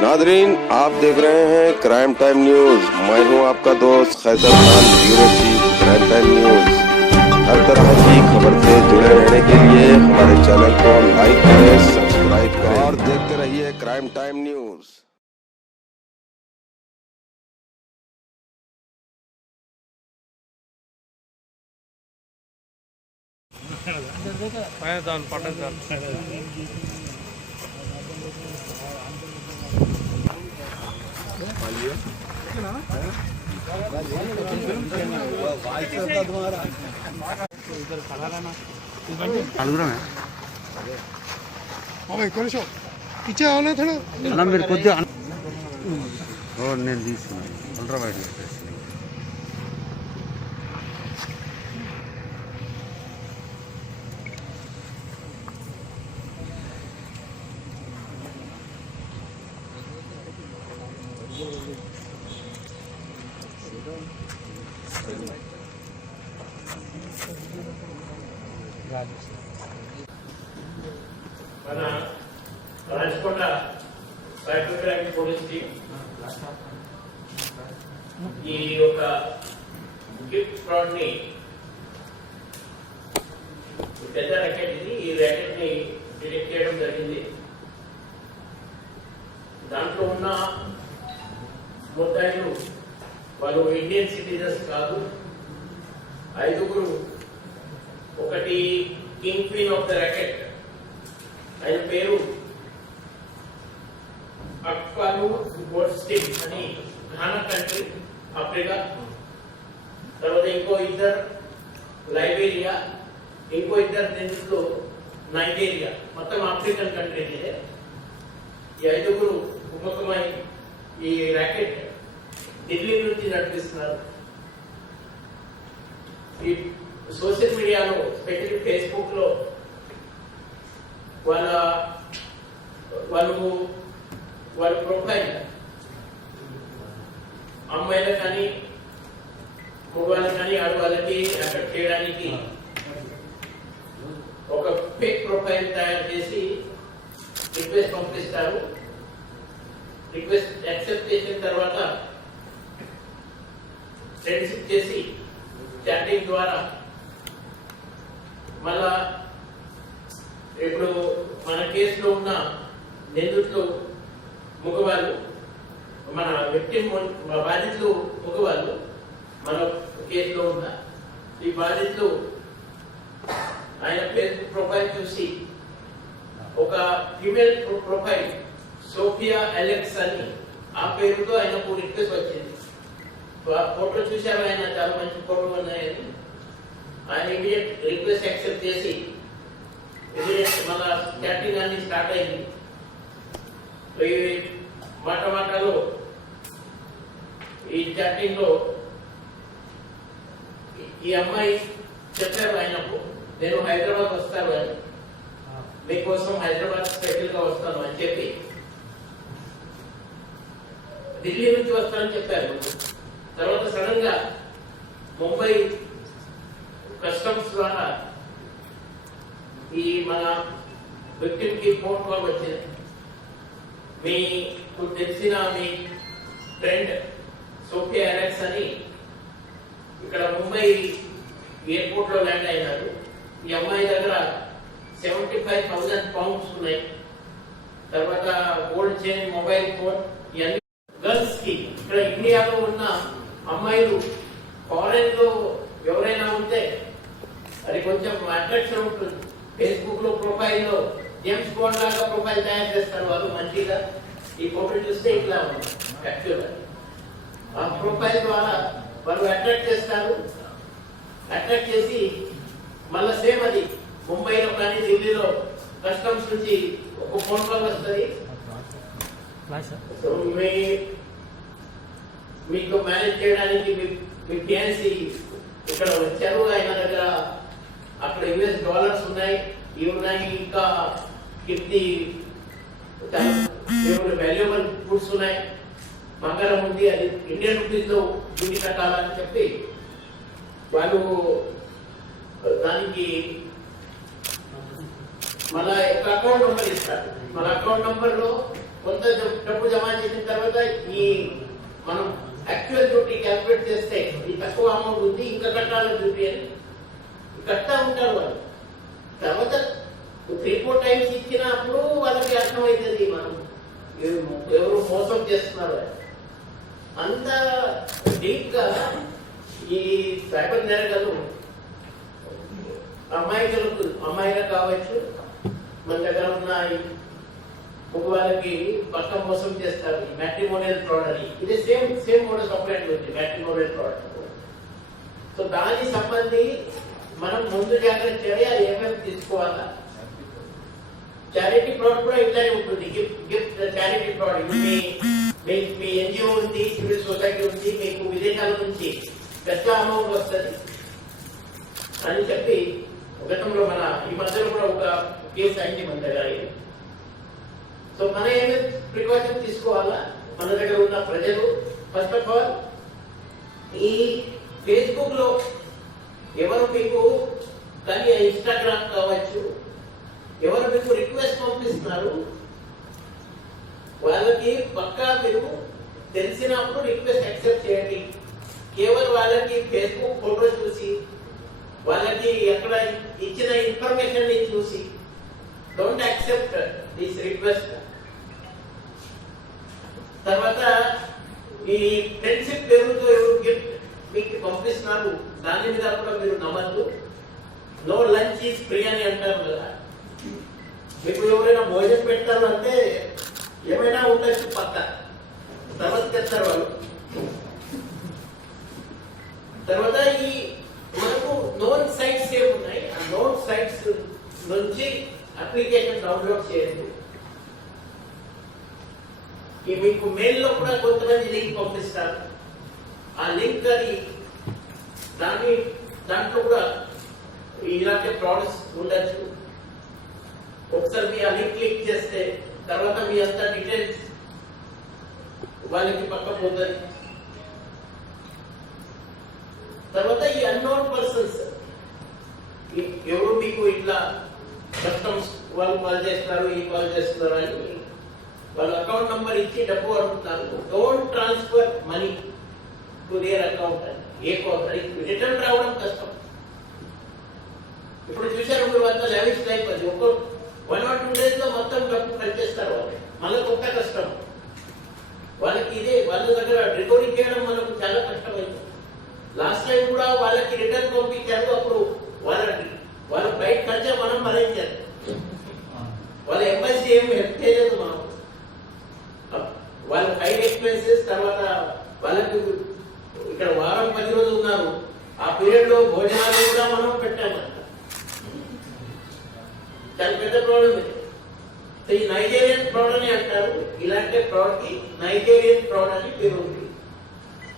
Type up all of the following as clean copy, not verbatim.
Nadreen, आप देख रहे हैं क्राइम टाइम न्यूज। मैं हूं आपका दोस्त Qaiser Khan, bureau chief crime time news. हर तरह की खबर से जुड़े रहने के लिए हमारे चैनल को लाइक करें, सब्सक्राइब करें और देखते रहिए क्राइम टाइम न्यूज। पीछे आना थोड़ा అలా మీరు కొద్దిగా నేను తీసుకున్నాను అల్ట్రా వైడ్ మన రాజకోట సైబర్ క్రైమ్ పోలీస్ టీమ్ ఈ యొక్క గిఫ్ట్ ఫ్రాడ్ ని పెద్ద ర్యాకెట్ ఇది, ఈ ర్యాకెట్ ని డిటెక్ట్ చేయడం జరిగింది. దాంట్లో ఉన్న ముద్దాయిలు వాళ్ళు ఇండియన్ సిటిజన్స్ కాదు, 5గురు. ఒకటి king queen of the racket, ఆయన పేరు అక్వాలు గోడ్స్టిన్ అని, ఘానా కంట్రీ, ఆఫ్రికా. తర్వాత ఇంకో ఇద్దరు లైబేరియా, ఇంకో ఇద్దరు నిందితులు నైజీరియా. మొత్తం ఆఫ్రికన్ కంట్రీ. ఈ 5గురు ఉపకమై ఈ ర్యాకెట్ ఢిల్లీ నుంచి నడిపిస్తున్నారు. ఈ సోషల్ మీడియాలో, స్పెషల్లీ ఫేస్బుక్ లో వాళ్ళ ప్రొఫైల్ అమ్మాయిలకు కానీ మగవాళ్ళకి కానీ ఆడవాళ్ళకి అట్రాక్ట్ చేయడానికి ఒక ఫేక్ ప్రొఫైల్ తయారు చేసి రిక్వెస్ట్ పంపిస్తారు. రిక్వెస్ట్ యాక్సెప్ట్ చేసిన తర్వాత ఫ్రెండ్షిప్ చేసి చాటింగ్ ద్వారా మళ్ళా ఇప్పుడు మన కేసులో ఉన్న నిందితులు మగవాళ్ళు, మన విక్టిమ్ బాధితులు మగవాళ్ళు. మన కేసులో ఉన్న ఈ బాధితులు ఆయన ఫేస్బుక్ ప్రొఫైల్ చూసి ఒక ఫీమేల్ ప్రొఫైల్ సోఫియా అలెక్స్ అని ఆ పేరుతో ఆయనకు రిక్వెస్ట్ వచ్చింది. ఆ ఫోటో చూశారు ఆయన, చాలా మంచి ఫోటో ఉన్నాయని. ఆయన ఇమీడియట్ రిక్వెస్ట్ యాక్సెప్ట్ చేసి ఇమీడియట్ మన చాటింగ్ అన్ని స్టార్ట్ అయింది. మాటలో ఈ చాటింగ్ లో ఈ అమ్మాయి చెప్పారు ఆయనకు, నేను హైదరాబాద్ వస్తాను అని, మీకోసం హైదరాబాద్ స్పెషల్ గా వస్తాను అని చెప్పి ఢిల్లీ నుంచి వస్తానని చెప్పారు. తర్వాత సడన్ గా ముంబై కస్టమ్స్ ద్వారా ఈ మన విక్టిమ్ కి ఫోన్ కాల్ వచ్చింది. మీకు తెలిసిన మీ ఫ్రెండ్ సోఫియా అలెక్స్ అని ఇక్కడ ముంబై ఎయిర్పోర్ట్ లో ల్యాండ్ అయినారు. ఈ అమ్మాయి దగ్గర 75,000 పౌండ్స్ ఉన్నాయి. తర్వాత గోల్డ్ చైన్, మొబైల్ ఫోన్, ఇవన్నీ గర్ల్స్ కి. ఇక్కడ ఇండియాలో ఉన్న అమ్మాయిలు ఫారెన్ లో ఎవరైనా ఉంటే అది కొంచెం అట్రాక్షన్ ఉంటుంది. ఫేస్బుక్ లో ప్రొఫైల్ లో జేమ్స్ బాండ్ లాగా ప్రొఫైల్ తయారు చేస్తారు వాళ్ళు మంచిగా. ఈ ఫోటో చూస్తే ఇట్లా ఉంది యాక్చువల్. ఆ ప్రొఫైల్ ద్వారా వాళ్ళు అట్రాక్ట్ చేస్తారు. అట్రాక్ట్ చేసి మళ్ళా సేమ్ అది ముంబైలో కానీ ఢిల్లీలో కస్టమ్స్ నుంచి ఒక ఫోన్ కాల్ వస్తుంది. మీకు మేనేజ్ చేయడానికి మీ పిఎన్సీ ఇక్కడ వచ్చారు. ఆయన దగ్గర అక్కడ US$ ఉన్నాయి, ఇవి ఉన్నాయి, ఇంకా గిఫ్ట్ వాల్యుబుల్ ఫుడ్స్ ఉన్నాయి, బంగారం ఉంది, అది ఇండియన్ రూపీస్ లో డ్యూటీ కట్టాలని చెప్పి వాళ్ళు దానికి మళ్ళా అకౌంట్ నెంబర్ ఇస్తారు. మన అకౌంట్ నెంబర్ లో కొంత డబ్బు జమ ఈ మనం యాక్చువల్ డ్యూటీ క్యాల్కులేట్ చేస్తే ఈ తక్కువ అమౌంట్ ఉంది ఇంకా కట్టాలి డ్యూటీ అని కట్టా ఉంటారు వాళ్ళు. తర్వాత 3-4 టైమ్స్ ఇచ్చినప్పుడు వాళ్ళకి అర్థమవుతుంది మనం ఎవరు మోసం చేస్తున్నారు. అంత డీప్ గా ఈ సైబర్ నేరగాలు అమ్మాయిలు కావచ్చు, మన దగ్గర ఉన్న వాళ్ళకి పక్క మోసం చేస్తారు. మ్యాట్రిమోనియల్ ఫ్రాడ్ అని ఇది సేమ్ మోడల్ ఆపరేట్ ఉంది మ్యాట్రిమోనియల్ ఫ్రాడ్. సో దాని సంబంధి మనం ముందు జాగ్రత్త చేయాలి. ఏమేమి తీసుకోవాలా? చారిటీ ఫ్రాడ్ కూడా ఇట్లానే ఉంటుంది. Gift charity fraud. మీ ఎన్జిఓ ఉంది, సివిల్ సొసైటీ ఉంది, మీకు విదేశాల నుంచి పెద్ద అమౌంట్ వస్తుంది అని చెప్పి గతంలో మన ఈ మధ్యలో కూడా ఒక కేసు అయింది మన దగ్గర. సో మన ఏమేమి ప్రికాషన్ తీసుకోవాలా? మన దగ్గర ఉన్న ప్రజలు ఫస్ట్ ఆఫ్ ఆల్ ఈ ఫేస్బుక్ లో ఎవరు మీకు కానీ ఇన్స్టాగ్రామ్ కావచ్చు, ఎవరు మీకు రిక్వెస్ట్ పంపిస్తున్నారు వాళ్ళకి పక్కా మీరు తెలిసినప్పుడు రిక్వెస్ట్ యాక్సెప్ట్ చేయండి. కేవలం వాళ్ళకి ఫేస్బుక్ ఫోటో చూసి వాళ్ళకి ఎక్కడ ఇచ్చిన ఇన్ఫర్మేషన్ ని చూసి డోంట్ యాక్సెప్ట్ దిస్ రిక్వెస్ట్. తర్వాత ఈ ఫ్రెండ్షిప్ పేరుతో ఎవరు గిఫ్ట్ మీకు పంపిస్తున్నారు దాని మీద కూడా మీరు నమ్మద్దు. నో లంచ్ ఈజ్ ఫ్రీ అని అంటారు కదా. మీకు ఎవరైనా భోజనం పెడతారు అంటే ఏమైనా ఉండొచ్చు పక్క తర్వాత తెస్తారు వాళ్ళు. తర్వాత ఈ మనకు నోన్ సైట్స్ ఏమున్నాయి, ఆ నోన్ సైట్స్ నుంచి అప్లికేషన్ డౌన్లోడ్ చేయండి. ఈ మీకు మెయిల్ లో కూడా కొంతమంది లింక్ పంపిస్తారు. ఆ లింక్ అది దాంట్లో కూడా ఇలాంటి ప్రోడక్ట్స్ ఉండొచ్చు. ఒకసారి మీ ఆ లింక్ క్లిక్ చేస్తే తర్వాత మీ అంత డీటెయిల్స్ వాళ్ళకి పక్క పోతుంది. తర్వాత ఈ అన్నోన్ పర్సన్స్ ఎవరు మీకు ఇట్లా కస్టమ్స్ వాళ్ళు కాల్ చేస్తారు, ఈ కాల్ చేస్తున్నారు అని వాళ్ళ అకౌంట్ నంబర్ ఇచ్చి డబ్బు అడుగుతారు. Don't transfer money to their account అని. ఏ కాల్ రిటర్న్ రావడం కష్టం. ఇప్పుడు చూశారు మీరు అంతా లావిష్ లైఫ్. అది ఒక 1 or 2 days లో మొత్తం డబ్బు కట్టేస్తారు వాళ్ళు. మళ్ళీ కొత్త కష్టం వాళ్ళకి. ఇదే వాళ్ళ దగ్గర రికవరీ చేయడం మనకు చాలా కష్టమైంది. లాస్ట్ టైం కూడా వాళ్ళకి రిటర్న్ పంపించారు. అప్పుడు వాళ్ళ బయట ఖర్చు మనం భరించారు. వాళ్ళ ఎంబసీ ఏమి హెల్ప్ చేయలేదు మనం. వాళ్ళ ఫైన్ ఎక్స్పెన్సెస్, తర్వాత వాళ్ళకి ఇక్కడ వారం 10 రోజులు ఉన్నారు. ఆ పీరియడ్ లో భోజనాలు కూడా మనం పెట్టామంట. చాలా పెద్ద ప్రాబ్లం ఇది. ఈ నైజీరియన్ ఫ్రాడ్ అని అంటారు. ఇలాంటి ఫ్రాడ్ కి నైజీరియన్ ఫ్రాడ్ అని పేరు ఉంది.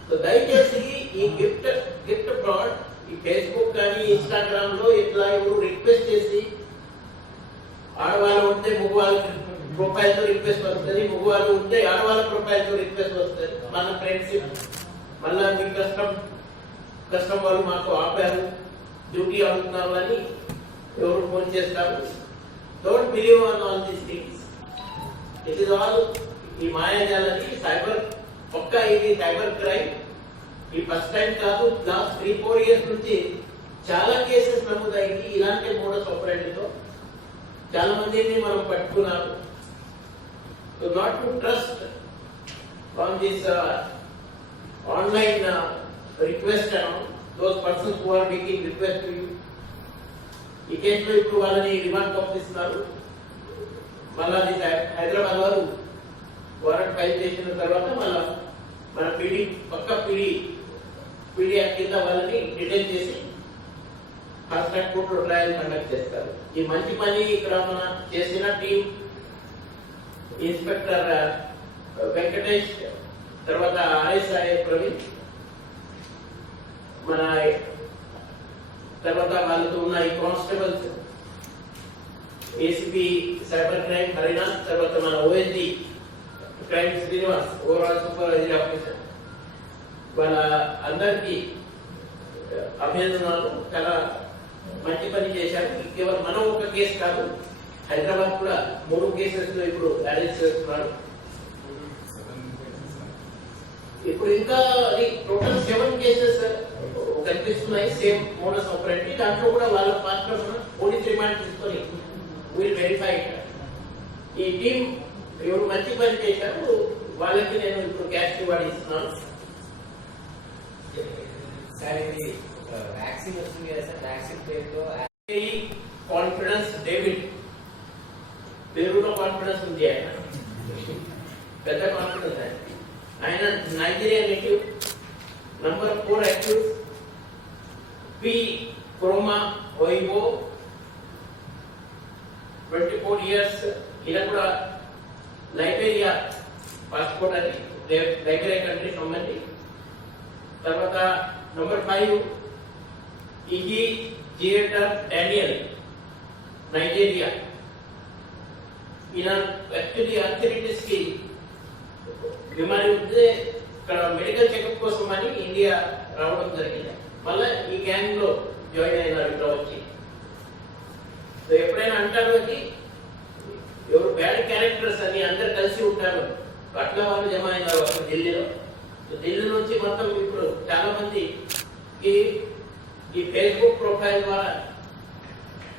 సో దయచేసి ఈ గిఫ్ట్ ఫ్రాడ్ ఈ ఫేస్బుక్ కానీ ఇన్స్టాగ్రామ్ లో ఇట్లా ఎవరు రిక్వెస్ట్ చేసి ఆడవాళ్ళు ఉంటే మగవాళ్ళ ప్రొఫైల్ తో రిక్వెస్ట్ వస్తుంది, మగవాళ్ళు ఉంటే ఆడవాళ్ళ ప్రొఫైల్ తో రిక్వెస్ట్ వస్తుంది. మన ఫ్రెండ్షిప్ మళ్ళా మీ కష్టం వాళ్ళు మాకు ఆపారు, డ్యూటీ అడుగుతున్నారు అని ఎవరు ఫోన్ చేస్తారు. Don't believe on all these things. It is all ఈ మాయాజాలని సైబర్ ఒక్క ఇది సైబర్ క్రైమ్ ఈ ఫస్ట్ టైం కాదు. లాస్ట్ 3-4 years నుంచి చాలా కేసెస్ నమోదైంది ఇలాంటి మోడస్ ఆపరేటర్తో. చాలా మందిని మనం పట్టుకున్నారు. Not to trust on this online request and those persons who are making request to you. ఈ కేసులో ఇప్పుడు వాళ్ళని రిమాండ్ పంపిస్తున్నారు. మళ్ళా హైదరాబాద్ వారు వారెంట్ ఫైల్ చేసిన తర్వాత మళ్ళా మన పీడీ యాక్ట్ కింద వాళ్ళని డిటైన్ చేసి ఫాస్ట్ ట్రాక్ కోర్టులో ట్రయల్ కండక్ట్ చేస్తారు. ఈ మంచి పని ఇక్కడ మన చేసిన టీం ఇన్స్పెక్టర్ వెంకటేష్, తర్వాత ఆర్ఎస్ఐ ప్రవీణ్, మన తర్వాత వాళ్ళతో ఉన్న ఈ constables ACP cyber crime Harinath, తర్వాత మన OSD crime Srinivas overall supervisory officer, వాళ్ళ అందరికీ అభినందనలు. చాలా మంచి పని చేశారు. కేవలం మనం ఒక కేసు కాదు, హైదరాబాద్ కూడా 3 కేసెస్ లో ఇప్పుడు అరెస్ట్ చేస్తున్నారు. ఇంకా అది టోటల్ 7 కేసెస్ కనిపిస్తున్నాయి సేమ్ మోడస్ ఆపరేండి. దాంట్లో కూడా వాళ్ళ పార్ట్నర్ పోలీస్ రిమాండ్ తీసుకొని విల్ వెరిఫై ఇట్. ఈ టీం ఎవరు మంచి పని చేశారు వాళ్ళకి నేను ఇప్పుడు క్యాష్ రివార్డ్ ఇస్తున్నాను. సార్ ఇది వ్యాక్సిన్ వస్తుంది కదా సార్, వ్యాక్సిన్ పేరుతో కాన్ఫిడెన్స్ డేవిడ్ పేరులో కాన్ఫిడెన్స్ ఉంది. ఆయన పెద్ద కాన్ఫిడెన్స్ ఆయన Nigeria native, number 4 active, P క్రోమా ఓయిబో 24 ఇయర్స్. ఇలా కూడా లైబేరియా పాస్పోర్ట్ అది, లైబేరియా కంట్రీ సంబంధి. తర్వాత నంబర్ 5 ఇగి థియేటర్ డానియల్, నైజీరియా. ఈయన యాక్చువల్లీ ఆర్థరైటిస్ కి బిమారీ ఉంటే ఇక్కడ మెడికల్ చెకప్ కోసం అని ఇండియా రావడం జరిగింది. మళ్ళీ ఈ గ్యాంగ్ లో జాయిన్ అయినారు ఇక్కడ వచ్చి. సో ఎప్పుడైనా అంటారు అది ఎవరు బ్యాడ్ క్యారెక్టర్స్ అని అందరు కలిసి ఉంటారు, అట్లా వాళ్ళు జమ అయినారు అక్కడ ఢిల్లీలో. ఢిల్లీ నుంచి మొత్తం ఇప్పుడు చాలా మంది ఈ ఫేస్బుక్ ప్రొఫైల్ ద్వారా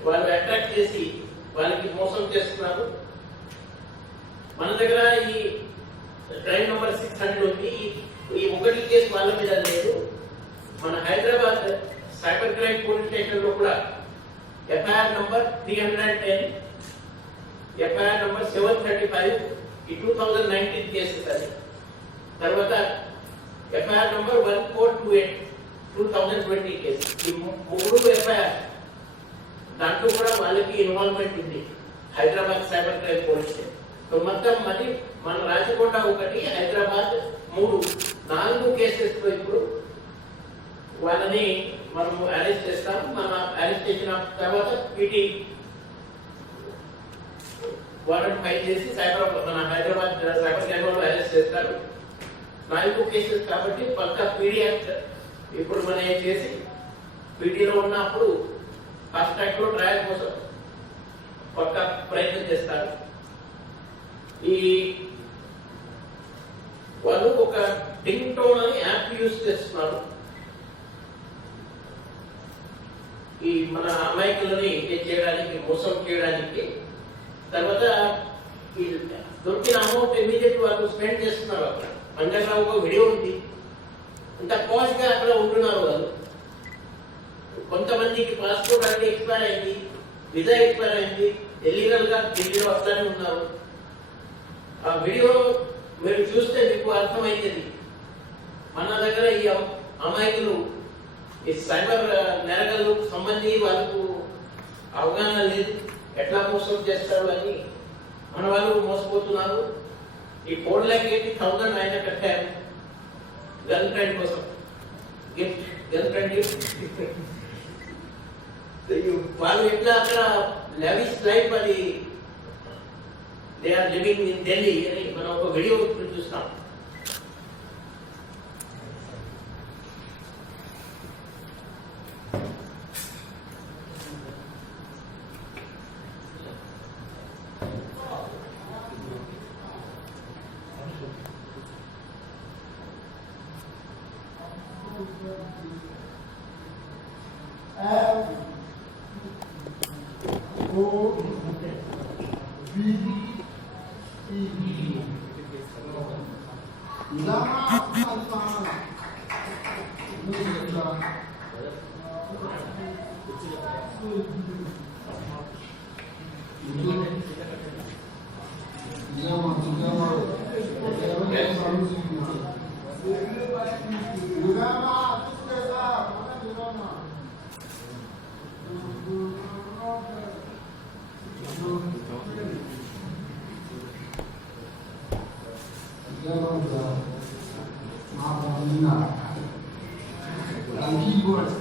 వాళ్ళు అట్రాక్ట్ చేసి వాళ్ళకి మోసం చేస్తున్నారు. మన దగ్గర ఈ క్రైమ్ నంబర్ 600 ఉంది. ఈ ఒకటి కేసు వాళ్ళ మీద లేదు. మన Hyderabad cyber crime police station లో కూడా ఎఫ్ఐఆర్ నంబర్ 310, ఎఫ్ఐఆర్ నంబర్ 735 ఈ 2019 కేసెస్ అది. తర్వాత ఎఫ్ఐఆర్ నంబర్ 1428 2020 కేసు. ఈ 3 ఎఫ్ఐఆర్ దాంట్లో కూడా వాళ్ళకి ఇన్వాల్వ్మెంట్ ఉంది Hyderabad cyber crime police station. So మొత్తం మరి మన రాచకొండ 1, హైదరాబాద్ 3, 4 కేసెస్ లో ఇప్పుడు వాళ్ళని మనం అరెస్ట్ చేస్తాం. మన అరెస్ట్ చేసిన తర్వాత పీటీ వారెంట్ ఫైల్ చేసి మన హైదరాబాద్ సైబర్ క్రైమ్ లో అరెస్ట్ చేస్తారు. 4 కేసెస్ కాబట్టి పక్కా పీడీ యాక్ట్ ఇప్పుడు మనం ఏం చేసి పీటీలో ఉన్నప్పుడు ఫాస్ట్ ట్రాక్ లో ట్రయల్ కోసం పక్కా ప్రయత్నం చేస్తారు. ఈ వాళ్ళు ఒక డింగ్ టోన్ అని యాప్ యూజ్ చేస్తున్నారు ఈ మన అమాయకులని చేయడానికి, మోసం చేయడానికి. తర్వాత ఈ దొరికిన అమౌంట్ ఇమీడియట్ వాళ్ళు స్పెండ్ చేస్తున్నారు. అక్కడ మన దగ్గర ఒక వీడియో ఉంది, అంత పాష్ గా అక్కడ ఉంటున్నారు వాళ్ళు. కొంతమందికి పాస్పోర్ట్ అనేది ఎక్స్పైర్ అయింది, విజా ఎక్స్పైర్ అయింది, ఇల్లీగల్ గా ఢిల్లీలో వస్తానే ఉన్నారు. ఆ వీడియో మీరు చూస్తే మీకు అర్థమైంది. మన దగ్గర ఈ అమాయకులు ఈ సైబర్ నేరగాళ్ళు సంబంధించి వాళ్ళకు అవగాహన లేదు, ఎట్లా మోసం చేస్తారు అని. మన వాళ్ళు మోసపోతున్నారు. ఈ 4,80,000 ఆయన కట్టారు గర్ల్ ఫ్రెండ్ కోసం, గిఫ్ట్, గర్ల్ ఫ్రెండ్ గిఫ్ట్. వాళ్ళు ఎట్లా అక్కడ లవిష్ లైఫ్ అది they are living in Delhi అని మనం ఒక వీడియో చూస్తాం. Keyboard.